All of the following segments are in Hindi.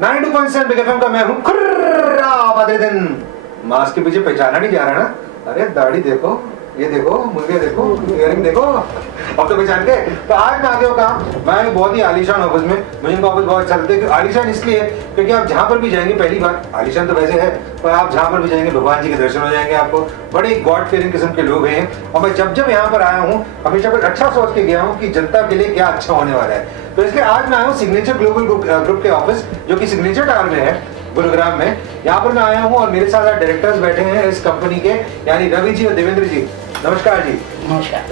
92.7 बिग एफएम का मैं हूं खुर्रा बदरुद्दीन। मास्क के पीछे पहचाना नहीं जा रहा ना? अरे दाढ़ी देखो, ये देखो, मुर्गे देखो, इयरिंग देखो, अब तो पहचान के। तो आज मैं आ गया कहा, मैं बहुत ही आलीशान ऑफिस में। मुझे इनका ऑफिस बहुत अच्छा लगता है। आलीशान इसलिए क्योंकि आप जहाँ पर भी जाएंगे, पहली बात आलीशान तो वैसे है, पर आप जहाँ पर भी जाएंगे भगवान जी के दर्शन हो जाएंगे आपको। बड़े गॉड फेयरिंग किस्म के लोग हैं और मैं जब जब यहाँ पर आया हूँ हमेशा कुछ अच्छा सोच के गया हूँ कि जनता के लिए क्या अच्छा होने वाला है। तो इसलिए आज मैं आया हूँ सिग्नेचर ग्लोबल ग्रुप के ऑफिस, जो कि सिग्नेचर टावर में है, गुरुग्राम में। यहाँ पर मैं आया हूँ और मेरे साथ डायरेक्टर्स बैठे हैं इस कंपनी के, यानी रवि जी और देवेंद्र जी। नमस्कार जी। नमस्कार।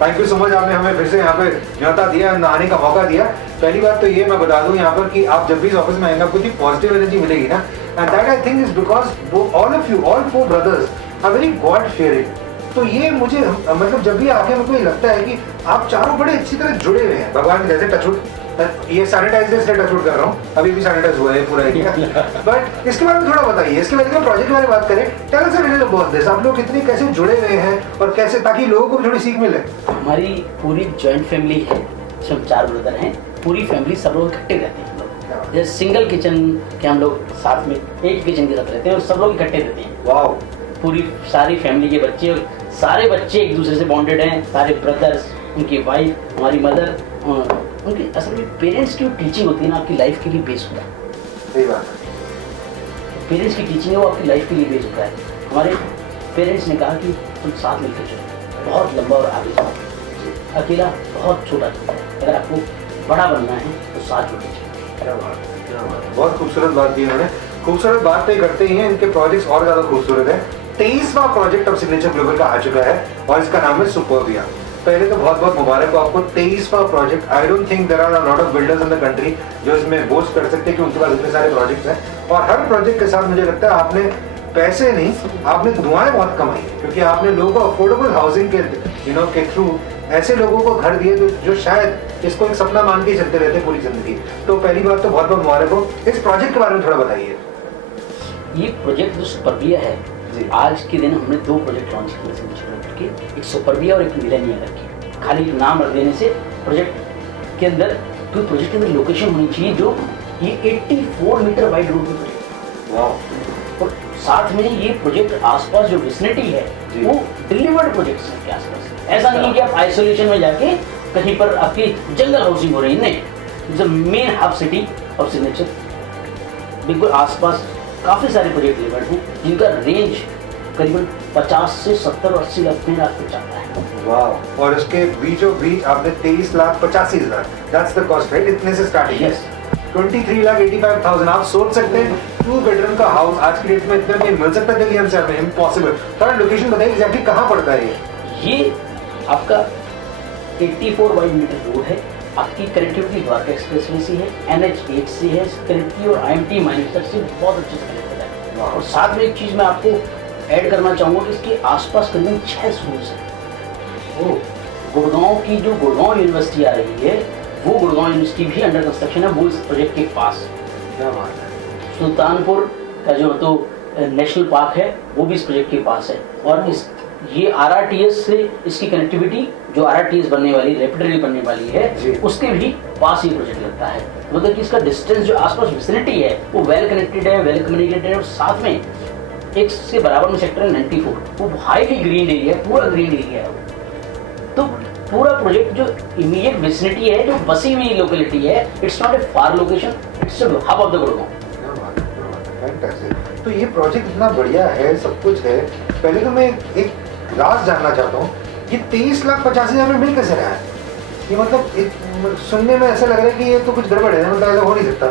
थैंक यू सो मच, आपने हमें फिर से यहाँ पे न्योता दिया, आने का मौका दिया। पहली बात तो ये मैं बता दूं यहाँ पर कि आप जब भी इस ऑफिस में आएंगे आपको कुछ पॉजिटिव एनर्जी मिलेगी ना, and that I think is because all of you, all four brothers are very god fearing. तो ये मुझे मतलब जब भी आके मुझको ये लगता है कि आप चारों बड़े अच्छी तरह जुड़े हुए हैं भगवान के जैसे। टचवुड, ये सैनिटाइजर से टचवुड कर रहा हूँ, अभी भी सैनिटाइज हुआ है पूरा एरिया। बट इसके बारे में थोड़ा बताइए, इसके बारे में प्रोजेक्ट के बारे में बात करें। Tell us a little about this, आप लोग कितने कैसे जुड़े हुए हैं और कैसे, ताकि लोगों को भी थोड़ी सीख मिले। हमारी पूरी जॉइंट फैमिली है, हम 4 ब्रदर हैं। पूरी फैमिली सब लोग इकट्ठे रहते हैं। हम लोग जैसे सिंगल किचन के, हम लोग साथ में एक किचन के साथ रहते हैं और सब लोग इकट्ठे रहते हैं। वाओ। पूरी सारी फैमिली के बच्चे, सारे बच्चे एक दूसरे से बॉन्डेड हैं। सारे ब्रदर्स, उनकी वाइफ, हमारी मदर, उनकी असल में पेरेंट्स की टीचिंग होती है ना, आपकी लाइफ के लिए बेस होता है। सही बात है। पेरेंट्स की टीचिंग है वो आपकी लाइफ के लिए बेस होता है। हमारे पेरेंट्स ने कहा कि तुम साथ मिलकर चलो, बहुत लंबा और आगे चलो, अकेला बहुत छोटा चलता है, अगर आपको बड़ा बनना है तो साथ जुड़े चलो। क्या बात है, क्या बात है। बहुत खूबसूरत बात दी उन्होंने। खूबसूरत बात तो ये करते ही हैं, इनके प्रोजेक्ट्स और ज्यादा खूबसूरत है। 23वां प्रोजेक्ट अब सिग्नेचर ग्लोबल का आ चुका है और इसका नाम है सुपरबिया। पहले तो बहुत बहुत मुबारक हो आपको, 23वां project. I don't think there are a lot of builders in the country जो इसमें बोस्ट कर सकते हैं कि उनके पास इतने सारे प्रोजेक्ट्स हैं। और हर प्रोजेक्ट के साथ मुझे लगता है आपने पैसे नहीं, आपने दुआएं बहुत कमाई है, क्योंकि आपने लोगों को अफोर्डेबल हाउसिंग के थ्रू ऐसे लोगों को घर दिए जो शायद इसको एक सपना मान के चलते रहते पूरी जिंदगी। तो पहली बात तो बहुत बहुत मुबारक हो। इस प्रोजेक्ट के बारे में थोड़ा बताइए। ये प्रोजेक्ट जो सुपरबिया है, आज के दिन हमने 2 प्रोजेक्ट लॉन्च किए हैं, एक सुपरबिया और एक मिलेनिया करके। खाली नाम रख देने से प्रोजेक्ट के अंदर, तो प्रोजेक्ट के अंदर लोकेशन होनी चाहिए जो ये 84 मीटर वाइड रोड पे। वाह। और साथ में ये प्रोजेक्ट आसपास जो विसिनिटी है वो डिलीवर्ड प्रोजेक्ट्स हैं के आसपास। ऐसा नहीं है कि आप आइसोलेशन में जाके कहीं पर आपकी जंगल हाउसिंग हो रही है, नहीं। Main hub city of signature, बिल्कुल आसपास काफ़ी सारे प्रोजेक्ट डिलीवर्ड हैं जिनका रेंज करीबन 50 से 70 और 80 लाख में रास्ते जाता है। वाह। और इसके बीचों बीच आपने 23,85,000, दैट्स द कॉस्ट, राइट? इतने से स्टार्टिंग है। 23,85,000। आप सोच सकते हैं 2 बेडरूम का हाउस आज की डेट में इतने में मिल सकता है दिल्ली एनसीआर में? इम्पॉसिबल। थोड़ा लोकेशन बताइए एग्जैक्टली कहाँ पड़ता है ये आपका 84 वाइड मीटर रोड है। आपकी कनेक्टिविटी द्वारका एक्सप्रेसवे से है, NH8 से है, कनेक्टिविटी और IMT माइनेस्टर से बहुत अच्छे से कनेक्टेड है। और साथ में एक चीज़ मैं आपको ऐड करना चाहूँगा कि इसके आसपास करीबन 6 स्कूल्स हैं। गुड़गांव की जो गुड़गांव यूनिवर्सिटी आ रही है, वो गुड़गांव यूनिवर्सिटी भी अंडर कंस्ट्रक्शन है, वो इस प्रोजेक्ट के पास। क्या बात है। सुल्तानपुर का जो तो नेशनल पार्क है वो भी इस प्रोजेक्ट के पास है। और ये RRTS से इसकी कनेक्टिविटी, जो RRTS बनने वाली, रैपिड रेल बनने वाली है, उसके भी पास ये प्रोजेक्ट लगता है। मतलब कि इसका डिस्टेंस जो आसपास विसिनिटी है वो वेल कनेक्टेड है, वेल कम्युनिकेटेड है। और साथ में एक से बराबर में सेक्टर है 94, वो हाईली ग्रीन एरिया है, पूरा ग्रीन एरिया है। तो पूरा प्रोजेक्ट जो इमीडिएट विसिनिटी है, जो बसी हुई लोकेलिटी है, it's not a far location, it's hub of the Gurgaon. तो ये प्रोजेक्ट इतना बढ़िया है, सब कुछ है। पहले तो मैं एक राज जानना चाहता हूँ, ये 23,85,000 में मिल कैसे रहा है? ये मतलब सुनने में ऐसा लग रहा है कि ये तो कुछ गड़बड़ है, मतलब ऐसा हो नहीं सकता।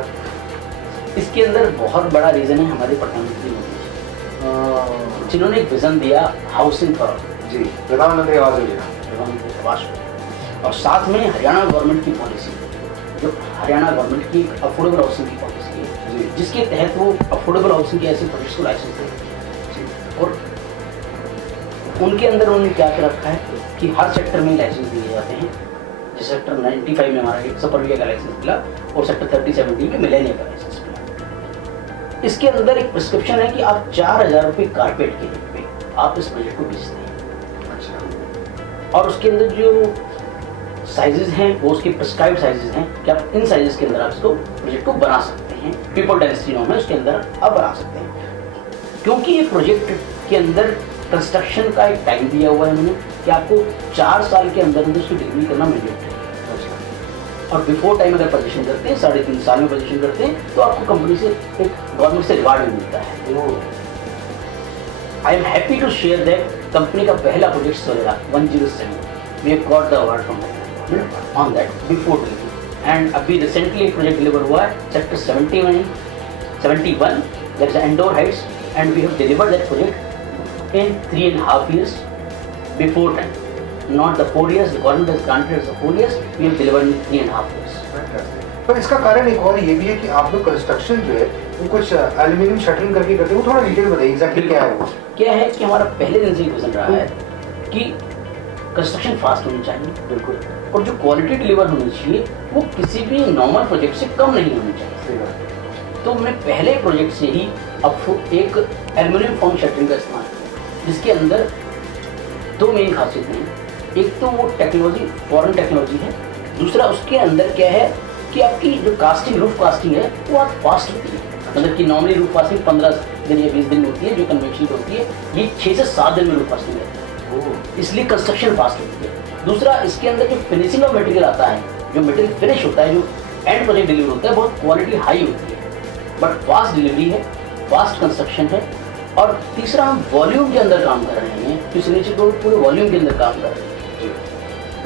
इसके अंदर बहुत बड़ा रीजन है हमारे प्रधानमंत्री मोदी, जिन्होंने एक विजन दिया हाउसिंग फॉर जी, प्रधानमंत्री आवास योजना, प्रधानमंत्री आवास। और साथ में हरियाणा गवर्नमेंट की पॉलिसी, जो हरियाणा गवर्नमेंट की अफोर्डेबल हाउसिंग की पॉलिसी है, जिसके तहत वो अफोर्डेबल हाउसिंग के ऐसे प्रोजेक्ट्स को लाइसेंस देते। और उनके अंदर उन्होंने क्या कर रखा है कि हर सेक्टर में लाइसेंस दिए जाते हैं। जैसे सेक्टर 95 में हमारा एक सुपरबिया का लाइसेंस मिला और सेक्टर 30-70 में मिलेनिया का लाइसेंस मिला। इसके अंदर एक प्रिस्क्रिप्शन है कि आप 4,000 रुपये कारपेट के रेट पे आप इस प्रोजेक्ट को बेचते हैं। अच्छा। और उसके अंदर जो साइजेस हैं वो उसके प्रिस्क्राइब्ड साइजेस हैं कि आप इन साइजेस के अंदर आप इसको प्रोजेक्ट को बना सकते हैं। पीपल डेंसिटी नॉर्म है, उसके अंदर आप बना सकते हैं। क्योंकि ये प्रोजेक्ट के अंदर कंस्ट्रक्शन का एक टाइम दिया हुआ है उन्होंने कि आपको 4 साल के अंदर अंदर उसकी डिलीवरी करना मैंडेटरी है। और बिफोर टाइम अगर पोजीशन करते हैं, 3.5 साल में पोजीशन करते हैं, तो आपको कंपनी से एक गवर्नमेंट से रिवार्ड भी मिलता है। I am happy to share that company का पहला project Solera 107 we have got the award from on that before delivery. And अभी रिसेंटली एक प्रोजेक्ट डिलीवर हुआ है sector 71 that is Indore heights, and we have delivered that project in 3.5 years before time, not the 4 years. The government has granted us the 4 years. We have delivered in 3.5 years. पर इसका कारण एक और ये भी है कि आप लोग कंस्ट्रक्शन जो है वो कुछ एल्यूमिनियम शटरिंग करके करते हैं, वो थोड़ा डिटेल बताइए एग्जैक्टली क्या है वो। क्या है कि हमारा पहले दिन से ही विजन रहा है कि कंस्ट्रक्शन फास्ट होनी चाहिए, बिल्कुल, और जो क्वालिटी डिलीवर होनी चाहिए वो किसी भी नॉर्मल प्रोजेक्ट से कम नहीं होनी चाहिए। तो हमने पहले प्रोजेक्ट से ही अब एक एल्यूमिनियम फॉर्म शटरिंग का इस्तेमाल किया, जिसके अंदर 2 मेन खासियतें हैं। एक तो वो टेक्नोलॉजी फॉरेन टेक्नोलॉजी है, दूसरा उसके अंदर क्या है कि आपकी जो कास्टिंग रूफ कास्टिंग है वो आप फास्ट होती है। मतलब कि नॉर्मली रूफ कास्टिंग 15 दिन या 20 दिन में होती है, जो कन्वेंशनल होती है, ये 6 से 7 दिन में रूफ कास्टिंग रहती है, इसलिए कंस्ट्रक्शन फास्ट होती है। दूसरा इसके अंदर जो फिनिशिंग ऑफ मटेरियल आता है, जो मटेरियल फिनिश होता है, जो एंड प्रोजेक्ट डिलीवर होता है, बहुत क्वालिटी हाई होती है, बट फास्ट डिलीवरी है, फास्ट कंस्ट्रक्शन है। और तीसरा हम वॉल्यूम के अंदर काम कर रहे हैं, तो इसलिए तो पूरे वॉल्यूम के अंदर काम कर रहे हैं।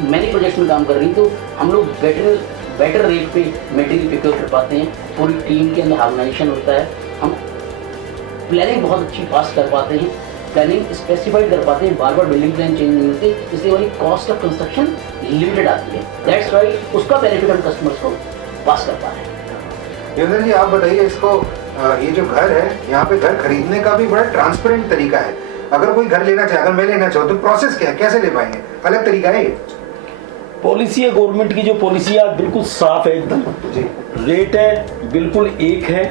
मैंने प्रोजेक्ट्स में काम कर रही हूँ तो हम लोग बेटर रेट पे मटेरियल प्रिक्योर कर पाते हैं, पूरी टीम के अंदर हार्मोनाइजेशन होता है, हम प्लानिंग बहुत अच्छी फास्ट कर पाते हैं, प्लानिंग स्पेसिफाइड कर पाते हैं, बार बार बिल्डिंग प्लान चेंज नहीं होते, इसलिए वाली कॉस्ट ऑफ कंस्ट्रक्शन लिमिटेड आती है। दैट्स वाई उसका बेनिफिट हम कस्टमर्स को पास कर पा रहे हैं। योगेंद्र जी आप बताइए इसको, ये जो घर है यहाँ पे घर खरीदने का भी बड़ा ट्रांसपेरेंट तरीका है। अगर कोई घर लेना चाहे, अगर मैं लेना चाहूँ तो प्रोसेस क्या है, कैसे ले पाएंगे, अलग तरीका है? पॉलिसी है गवर्नमेंट की, जो पॉलिसी है बिल्कुल साफ है एकदम जी। रेट है बिल्कुल एक है,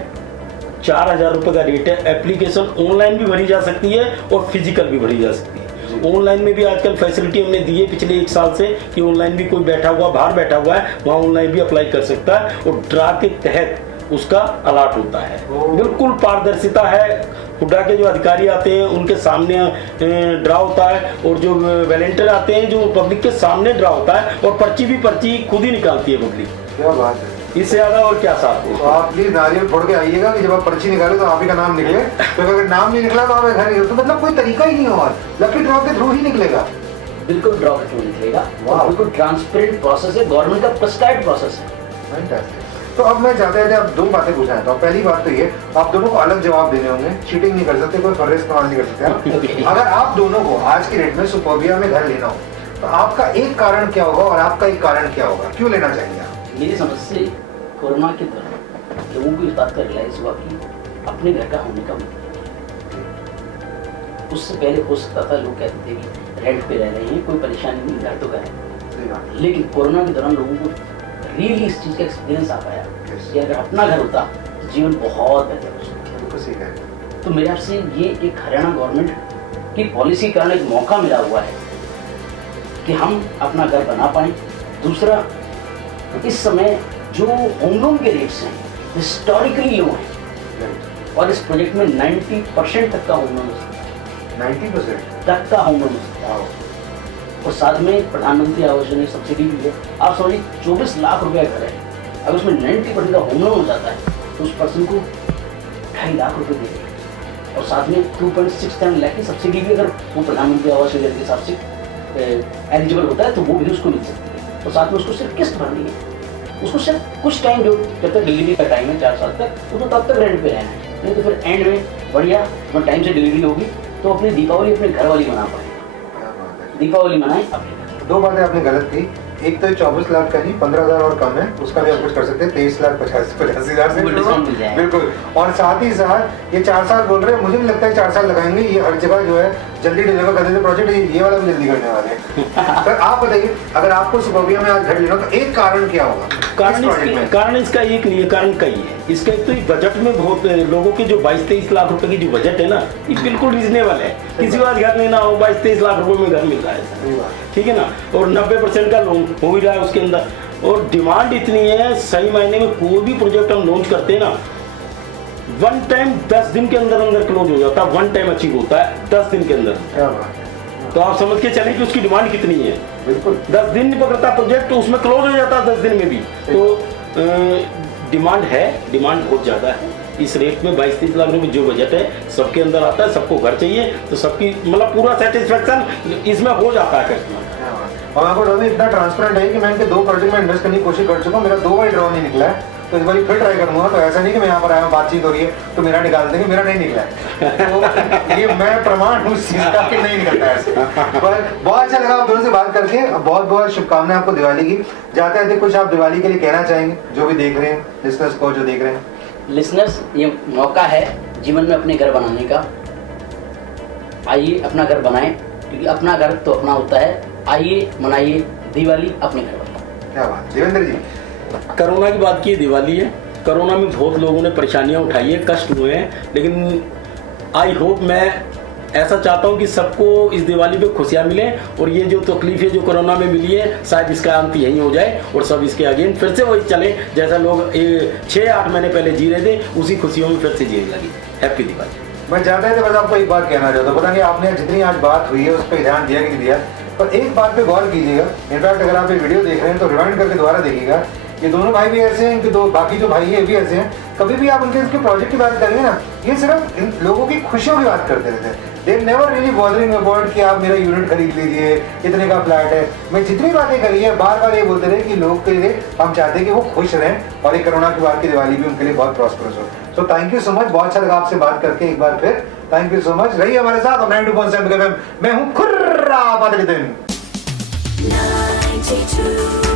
4,000 रुपये का रेट है। एप्लीकेशन ऑनलाइन भी भरी जा सकती है और फिजिकल भी भरी जा सकती है। ऑनलाइन में भी आजकल फैसिलिटी हमने दी है पिछले 1 साल से कि ऑनलाइन भी कोई बैठा हुआ बाहर बैठा हुआ है वहाँ ऑनलाइन भी अप्लाई कर सकता है और ड्रा के तहत उसका अलॉट होता है। बिल्कुल पारदर्शिता है, हुड्डा के जो अधिकारी आते हैं उनके सामने ड्रा होता है और जो वॉलंटियर आते हैं जो पब्लिक के सामने ड्रा होता है और पर्ची खुद ही निकालती है पब्लिक। क्या बात है, इससे ज्यादा और क्या साथ हो। तो आप प्लीज नारियल फोड़ के आइएगा कि जब आप पर्ची निकाले तो आप ही का नाम निकले, क्योंकि अगर नाम नहीं निकला तो आप घर नहीं, तो मतलब कोई तरीका ही नहीं हो, लकी ड्रॉ के थ्रू ही निकलेगा। बिल्कुल ड्रॉ के थ्रू निकलेगा, बिल्कुल ट्रांसपेरेंट प्रोसेस है, गवर्नमेंट का प्रिस्क्राइब्ड प्रोसेस है। तो अब मैं चाहता है आप 2 बातें पूछना चाहता हूँ। पहली बात तो ये, आप दोनों को अलग जवाब देने होंगे, चीटिंग नहीं कर सकते, कोई फर्ज इस्तेमाल नहीं कर सकते। अगर आप दोनों को आज की डेट में सुपरबिया में घर लेना हो तो आपका एक कारण क्या होगा और आपका एक कारण क्या होगा, क्यों लेना चाहेंगे आप? मेरी समझ से कोरोना के दौरान लोगों को इस बात का रियलाइज हुआ कि अपने घर का होने का उससे पहले हो सकता था लोग कहते थे कि रेंट पे रह रहे हैं, कोई परेशानी नहीं, घर तो घर। लेकिन कोरोना के दौरान लोगों को रियली इस चीज़ का एक्सपीरियंस आ पाया कि अगर अपना घर होता तो जीवन बहुत बेहतर हो सकता। तो मेरे आपसे ये एक हरियाणा गवर्नमेंट की पॉलिसी के कारण एक मौका मिला हुआ है कि हम अपना घर बना पाएं। दूसरा, इस समय जो होम लोन के रेट्स हैं हिस्टोरिकली लो हैं और इस प्रोजेक्ट में 90% तक का होम लोन 90% तक का होम लोन हो सकता है, और साथ में प्रधानमंत्री आवास योजना सब्सिडी भी है। आप समझिए 24 लाख रुपया घर है, अगर उसमें 90% का होम लोन हो जाता है तो उस पर्सन को 2.5 लाख रुपये दे देंगे, और साथ में 2.67 लाख की सब्सिडी भी अगर वो प्रधानमंत्री आवास योजना के हिसाब से एलिजिबल होता है तो वो भी उसको मिल सकती है। और साथ में उसको सिर्फ किस्त भरनी है, उसको सिर्फ कुछ टाइम, जो जब तक डिलीवरी का टाइम है 4 साल तक, उसको तब तक रेंट पे रहना है, नहीं तो फिर एंड में बढ़िया जब टाइम से डिलीवरी होगी तो अपनी दीपावली अपने घर वाली मना पाएंगे। दीपावली मनाएं अपने। 2 बातें आपने गलत की, एक तो 24 लाख का नहीं, 15,000 और कम है, उसका भी आप कुछ कर सकते हैं, 23,85,000 से बिल्कुल। और साथ ही साथ ये 4 साल बोल रहे हैं, मुझे भी लगता है 4 साल लगाएंगे, ये हर जगह जो है जल्दी डिलीवर कर देते प्रोजेक्ट, ये वाला भी जल्दी करने वाले हैं। सर आप बताइए, अगर आपको सुपरबिया में आज घर लेना तो एक कारण क्या होगा? कारण इसका एक नहीं है, कारण कई है। इसका एक तो ये बजट में बहुत लोगों के जो 22-23 लाख रुपए की जो बजट है ना, ये बिल्कुल रीजनेबल है। किसी बात घर लेना हो 22-23 लाख रुपए में घर मिल रहा है, ठीक है ना। और 90% का लोन हो ही रहा है उसके अंदर। और डिमांड इतनी है, सही मायने में कोई भी प्रोजेक्ट हम लॉन्च करते हैं ना, वन टाइम 10 दिन के अंदर अंदर क्लोज हो जाता है, वन टाइम अचीव होता है 10 दिन के अंदर। क्या बात है। तो आप समझ के चलें कि उसकी डिमांड कितनी है। बिल्कुल 10 दिन नहीं पकड़ता प्रोजेक्ट, तो उसमें क्लोज हो जाता है 10 दिन में भी। तो डिमांड है, डिमांड बहुत ज्यादा है। इस रेट में 22-23 लाख रुपए जो बजट है सबके अंदर आता है। सबको घर चाहिए तो सबकी मतलब पूरा सेटिस्फेक्शन इसमें हो जाता है कस्टमर। और आपको ड्रोन इतना ट्रांसपेरेंट है कि मैं इनके 2 प्रोजेक्ट में इन्वेस्ट करने की कोशिश कर चुका हूँ, मेरा 2 बार ड्रोन नहीं निकला है। तो इस बार फिर ट्राई करूंगा। तो ऐसा नहीं कि मैं यहाँ पर आया हूँ, बातचीत हो रही है तो मेरा निकाल देंगे, मेरा नहीं निकला है। तो ये मैं प्रमाण हूँ इस चीज का कि नहीं निकलता है ऐसे। पर बहुत अच्छा लगा आप दोनों से बात करके। बहुत बहुत शुभकामनाएं आपको दिवाली की। जाते हैं कुछ आप दिवाली के लिए कहना चाहेंगे जो भी देख रहे हैं, लिसनर्स को जो देख रहे हैं? लिसनर्स, ये मौका है जीवन में अपने घर बनाने का। आइए अपना घर बनाएं, क्योंकि अपना घर तो अपना होता है। आइए मनाइए दिवाली अपने घर पर। क्या बात। देवेंद्र जी? कोरोना की बात की दिवाली है। कोरोना में बहुत लोगों ने परेशानियां उठाई है, कष्ट हुए हैं, लेकिन आई होप, मैं ऐसा चाहता हूं कि सबको इस दिवाली पे खुशियां मिले। और ये जो तकलीफें जो कोरोना में मिली है, शायद इसका अंत यही हो जाए और सब इसके अगेन फिर से वही चले जैसा लोग 6-8 महीने पहले जी रहे थे, उसी खुशियों में फिर से जीने लगे। हैप्पी दिवाली। मैं चाहता है बस आपको एक बात कहना चाहता हूँ। पता नहीं आपने जितनी आज बात हुई है उस पर ध्यान दिया कि नहीं दिया, पर एक बात पे गौर कीजिएगा। इनफैक्ट अगर आप ये वीडियो देख रहे हैं तो रिवाइंड करके दोबारा देखिएगा। ये दोनों भाई भी ऐसे हैं, इनके दो बाकी जो भाई है भी ऐसे हैं। कभी भी आप उनके इसके प्रोजेक्ट की बात करेंगे ना, ये सिर्फ इन लोगों की खुशियों की बात करते रहते हैं। They never really bothering about कि आप मेरा यूनिट खरीद लीजिए, इतने का फ्लैट है। मैं जितनी बातें करी है बार बार ये बोलते रहे कि लोग के लिए हम चाहते हैं कि वो खुश रहें और ये कोरोना के बाद की दिवाली भी उनके लिए बहुत प्रॉस्परस हो। So thank you so much. बहुत अच्छा लगा आपसे बात करके एक बार फिर। Thank you so much. रहिए हमारे साथ और 92.7 मैं हूँ खुर्रा बदल दिन। 92